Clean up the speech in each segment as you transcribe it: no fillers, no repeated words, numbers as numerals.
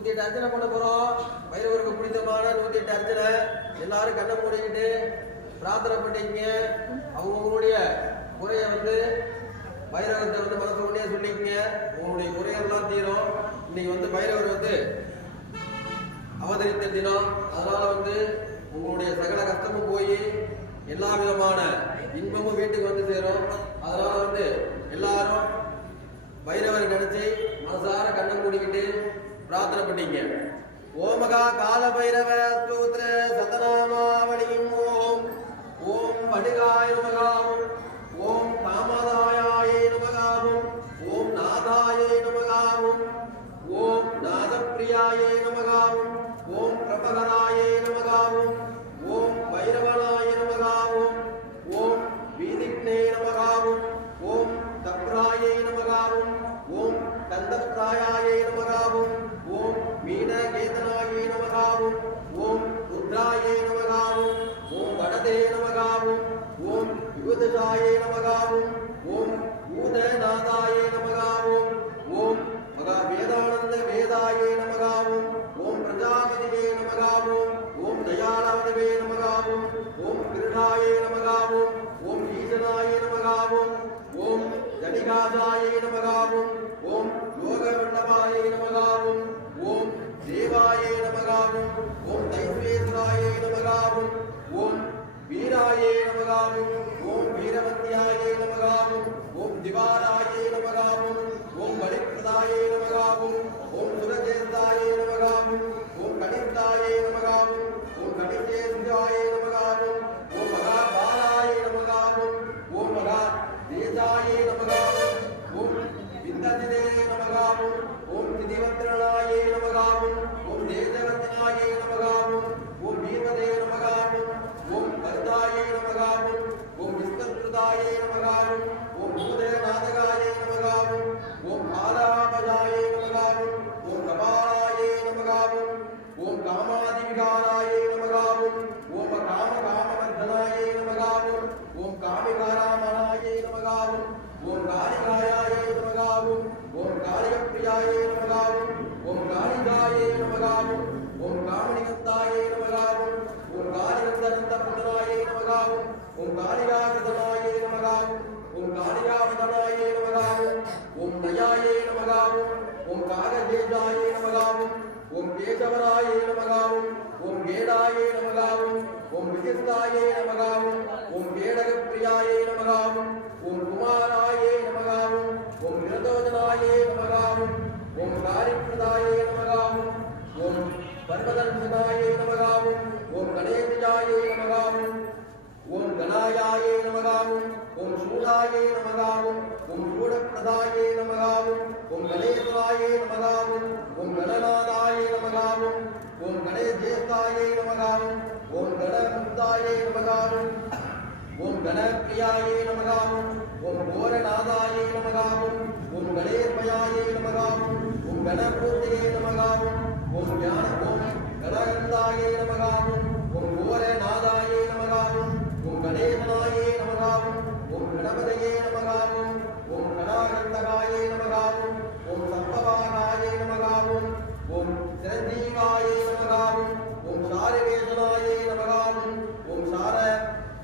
108 அர்ச்சனை பண்ண போறோம். பைரவருக்கு பிடித்தமான 108 அர்ச்சனை. எல்லாரும் கண்ணை மூடிக்கிட்டு பிரார்த்தனை பண்ணிக்கங்க. அவங்களுடைய குறைய பைரவர்கிட்ட மனசு உடனே சொல்லிக்கங்க. உங்களுடைய குறையெல்லாம் தீரும். இன்னைக்கு பைரவர் அவதரித்த தினம். அதனால உங்களுடைய சகல கஷ்டமும் போய் எல்லா விதமான இன்பமும் வீட்டுக்கு சேரும். அதனால எல்லாரும் பைரவரை நினைச்சு மனசார கண்ணை மூடிக்கிட்டு பிரார்த்தனை பண்ணீங்க. ஓமகா கால பைரவ ஸ்தோத்திர சதநாமாவளியும் ஓம் ஓம் வடுகாய நமகாவும் ஓம் காமதாயாய நமகாவும் ஓம் நாதாய நமகாவும் ஓம் நாதப்பிரியாய நமகாவும் ஓம் பிரபகராய நமகாவும் ஓம் பைரவனாய நமகாவும் ஓம் வீதிக்னே நமகாவும் ஓம் தப்ராய நமகாவும் ஓம் கந்தப்ராயாய நமகாவும் ஓம் மீனகேதனாய நமகாவும் ஓம் ருத்ராய நமகாவும் ஓம் வடதே நமகாவும் ஓம் யுகதசாய நமகாவும் ஓம் பூதநாதாய நமகாவும் ஓம் மகா வேதானந்த வேதாய நமகாவும் ஓம் பிரஜாபதியே நமகாவும் ஓம் தயாளவதவே நமகாவும் ஓம் கிருடாய நமகாவும் ஓம் ஈசனாய நமகாவும் ஓம் ஜனிகாசாய நமகாவும் ஓம் யோகவல்லபாய நமகாவும் ஓம் தேவாய நமகாவும் ஓம் தைஸ்வேஸ்வராய நமகாவும் ஓம் வீராய நமகாவும் ஓம் வீரவந்தியாய நமகாவும் ஓம் திவாராய நமகாவும் ஓம் பலிப்பிரதாய நமகாவும் ஓம் சுரஜேந்தாய நமகாவும் ஓம் கணித்தாய நமகாவும் ஓம் கணிதேந்திராய நமகாவும் ஓம் மகாபாலாய நமகாவும் ஓம் மகா தேசாய நமகாவும் ஓம் விந்ததிதே நமகாவும் ஓம் திதிவத்ரனாய நமகாவும் ஓம் தேஜவத்னாய நமகாவும் ஓம் வீரதே நமகாவும் ஓம் கருதாய நமகாவும் ஓம் விஸ்வத்ருதாய நமகாவும் ஓம் பூதநாதகாய நமகாவும் ஓம் ஆலாபஜாய நமகாவும் ஓம் கபாலாய நமகாவும் ஓம் காமாதிவிகாராய நமகாவும் ஓம் காமகாமவர்தனாய நமகாவும் ஓம் காமிகாராமனாய நமகாவும் ஓம் காளிகாயாய நமகாவும் ஓம் காளிகப்பிரியாய நமகாவும் ஓம் காளிகாய நமகாவும் ஓம் காமணிகந்தாய நமகாவும் ஓம் காளிகந்தனந்த புதனாய நமகாவும் ஓம் காளிகாகிருதனாய நமகாவும் ஓம் காளிகாவதனாய நமகாவும் ஓம் நயாய நமகாவும் ஓம் காகஜேஜாய நமகாவும் ஓம் கேசவராய நமகாவும் ஓம் கேடாய நமகாவும் ஓம் விசிஷ்டாய நமகாவும் ஓம் கேடகப்பிரியாய நமகாவும் ஓம் குமாராய நமகாவும் ஓம் விரதோஜனாய நமகாவும் ஓம் காரிப்பிரதாய நமகாவும் ஓம் பர்வதர்ஷனாய நமகாவும் ஓம் கணேஷாய நமகாவும் ஓம் கணாயாய நமகாவும் ஓம் சூடாய நமகாவும் ஓம் சூடப்பிரதாய நமகாவும் ஓம் கணேஸ்வராய நமகாவும் ஓம் கணநாதாய நமகாவும் ஓம் கணேஜேஸ்தாய நமகாவும் ஓம் கணமுக்தாய நமகாவும் ஓம் கணப்பிரியாய நமகாவும் ஓம் கோரநாதாய நமகாவும் ஓம் கணேஸ்மயாய நமகாவும் ஓம் கணபூர்த்தியே நமகாவும் ஓம் ஞான ஓம் கணகந்தாய நமகாவும் ஓம் கோரநாதாய நமகாவும் ஓம் கணேசனாய நமகாவும் ஓம் கணபதையே நமகாவும் ஓம் கணாகந்தகாய நமகாவும் ஓம் சம்பவாகாய நமகாவும் ஓம் சிரஞ்சீவாய நமகாவும் ஓம் சாரவேஷனாய நமகாவும் ஓம்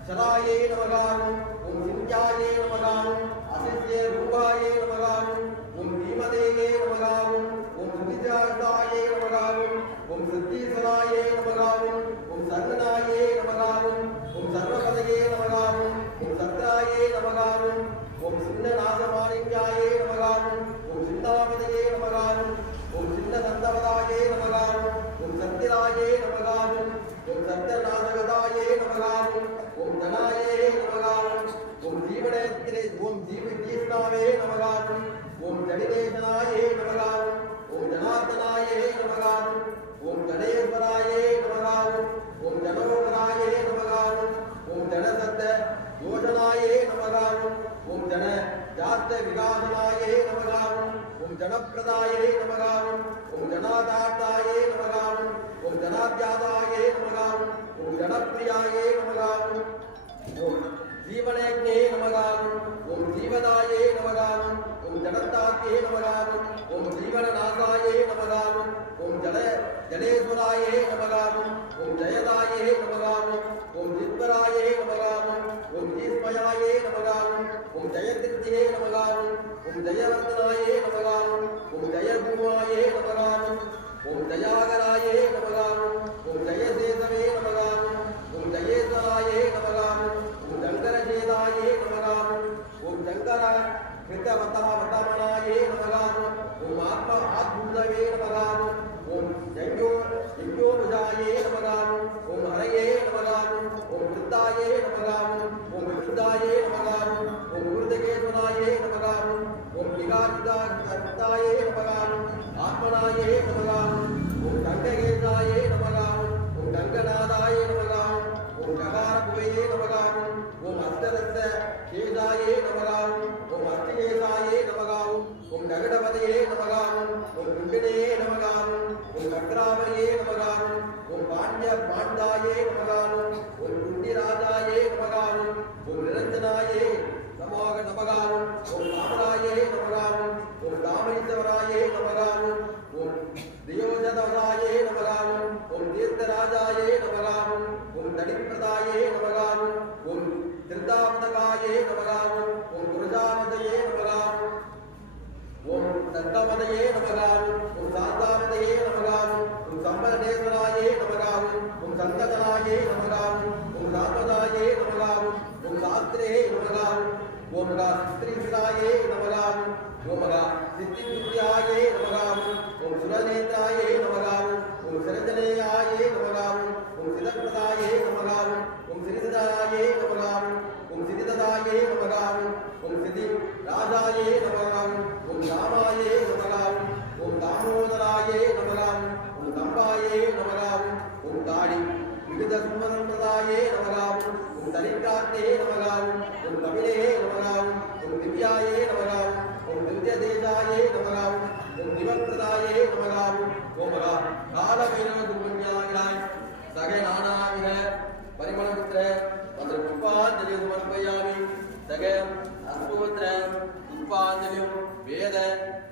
சராயே நமகாவும் ஓம் சிந்தியாயே நமகாவும் அசித்ய ரூபாயே நமகாவும் ஓம் தீமதேயே நமகாவும் ஓம் சுதிஜாதாயே நமகாவும் ஓம் சித்தீஸ்வராயே நமகாவும் ஓம் சர்வனாயே நமகாவும் ஓம் சர்வபதையே நமகாவும் ஓம் சத்ராயே நமகாவும் ஓம் சின்னநாசமாணிக்யாயே நமகாவும் ஓம் சின்னாபதையே நமகாவும் ஓம் சின்ன சந்தவதாயே நமகாவும் ஓம் சத்திராயே நமகாவும் ஓம் சத்யநாசகதாயே நமகாவும் ஓம் தனாயே நமகாவும் ஓம் ஜீவனேத்திரே ஓம் ஜீவகீஸ்னாவே நமகாவும் ஓம் ஜடிதேசனாயே நமகாவும் ஓம் ஜனார்தனாயே நமகாவும் ஓம் ஜடேஸ்வராயே நமகாவும் ஓம் ஜனோகராயே நமகாவும் ஓம் ஜனசத்த யோஜனாயே நமகாவும் ஓம் ஜன ஜாஸ்த விகாசனாயே நமகாவும் ஓம் ஜனப்பிரதாயே நமகாவும் ஓம் ஜனாதார்த்தாயே நமகாவும் ஓம் ஜனாத்யாதாயே நமகாவும் ஓம் ஜனப்பிரியாயே நமகாவும் ஓம் ஜீவனேக்னே நமகாவும் ஓம் ஜீவதாயே நமகாவும் ஓம் ஜனத்தாத்யே நமகாவும் ஓம் ஜீவனநாசாயே நமகாவும் ஓம் ஜல ஜனேஸ்வராயே நமகாமம் ஓம் ஜெயதாயே நமகாமம் ஓம் ஜித்வராயே நமகாமம் ஓம் ஜீஸ்மயாயே நமகாமம் ஓம் ஜெயதிருத்தியே நமகாமம் ஓம் ஜெயவர்தனாயே நமகாமம் ஓம் ஜெயபூமாயே நமகாமம் ஓம் ஜயாகராயே நமகாமம் ஓம் ஜெயசேதவே நமகாமம் ஓம் ஜயேஸ்வராயே நமகாமம் ஓம் ஜங்கரஜேதாயே நமகாமம் ஓம் ஜங்கர கிருத்தவத்தமனாயே நமகாமம் ஓம் ஆத்மூதவே நமகாமம் ஓம் யஜ்ஞோபுஜாயே நமகாமம் ஓம் ஹரயே நமகாமம் ஓம் விருத்தாயே நமகாமம் ஓம் விருத்தாயே நமகாமம் ஓம் விருதகேஸ்வராயே நமகாமம் ஓம் விகாரிதாயே நமகாமம் ஆத்மனாயே நமகாமம் ஓம் கங்ககேசாயே நமகாமம் ஓம் கங்கநாதாயே நமகாமம் ஓம் ககாரபுவையே நமகாமம் ஓம் அஸ்தரஸ்த கேசாயே நமகாமம் ஓம் அஸ்திகேசாயே நமகாமம் ஓம் நகடபதையே நமகாமம் ஓம் குண்டினே நமகாமம் ஓம் சக்கராவரியே நமகாமம் ஓம் பாண்டாயே நமகாமம் ஓம் குண்டிராஜாயே நமகாமம் ஓம் நிரஞ்சனாயே நமகாமம் ஓம் ராமராயே நமகாமம் ஓம் ராமலிங்கவராயே நமகாமம் ஓம் தியோஜதவராயே நமகாமம் ஓம் தீர்த்தராஜாயே நமகாமம் ஓம் தடிப்பிரதாயே நமகாமம் ஓம் திருதாபதகாயே நமகாமம் ஓம் குருஜாமதையே நமகாமம் ஓம் தத்தமதையே நமகாமம் ஓம் சாந்தாமதையே நமகாமம் ஓம் சம்பரணேஸ்வராயே நமகாமம் ஓம் சந்ததனாயே நமகாமம் ஓம் சாத்வதாயே நமகாமம் ஓம் சாஸ்திரே நமகாமம் ஓம் ஸ்ரீசிதாயே நமகாமம் ஓம் சித்திவித்யாயே நமகாமம் ஓம் சுரநேத்ராயே நமகாமம் ஓம் சிரஞ்சனேயாயே நமகாமம் ஓம் சிதப்பிரதாயே நமகாமம் ஓம் சிறிததாயே நமகாமம் ஓம் சிறிததாயே நமகாமம் ஓம் சிதி ராஜாயே நமகாமம் ஓம் ராமாயே நமகாமம் ஓம் தாமோதராயே நமகாமம் ஓம் தம்பாயே நமகாமம் ஓம் தாடி விவித சுமரதாயே நமகாமம் ஓம் தரிகாத்தே நமகாமம் ஓம் தமிழே நமகாமம் ஓம் திவ்யாயே நமகாமம் ஓம் திவ்யதேசாயே நமகாமம் ஓம் திவப்பிரதாயே நமகாமம் ஓம் காலபைரவ சுப்ரமணியாய் சகை நானாவிக பரிமளபுத்திர மந்திர புஷ்பாஞ்சலி சமர்ப்பயாமி சகை அஸ்போத்திர புஷ்பாஞ்சலியும் வேத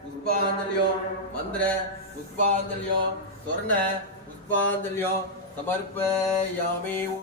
புஷ்பாஞ்சலியும் மந்திர புஷ்பாஞ்சலியும் சொர்ண புஷ்பாஞ்சலியும் समर्पयामि।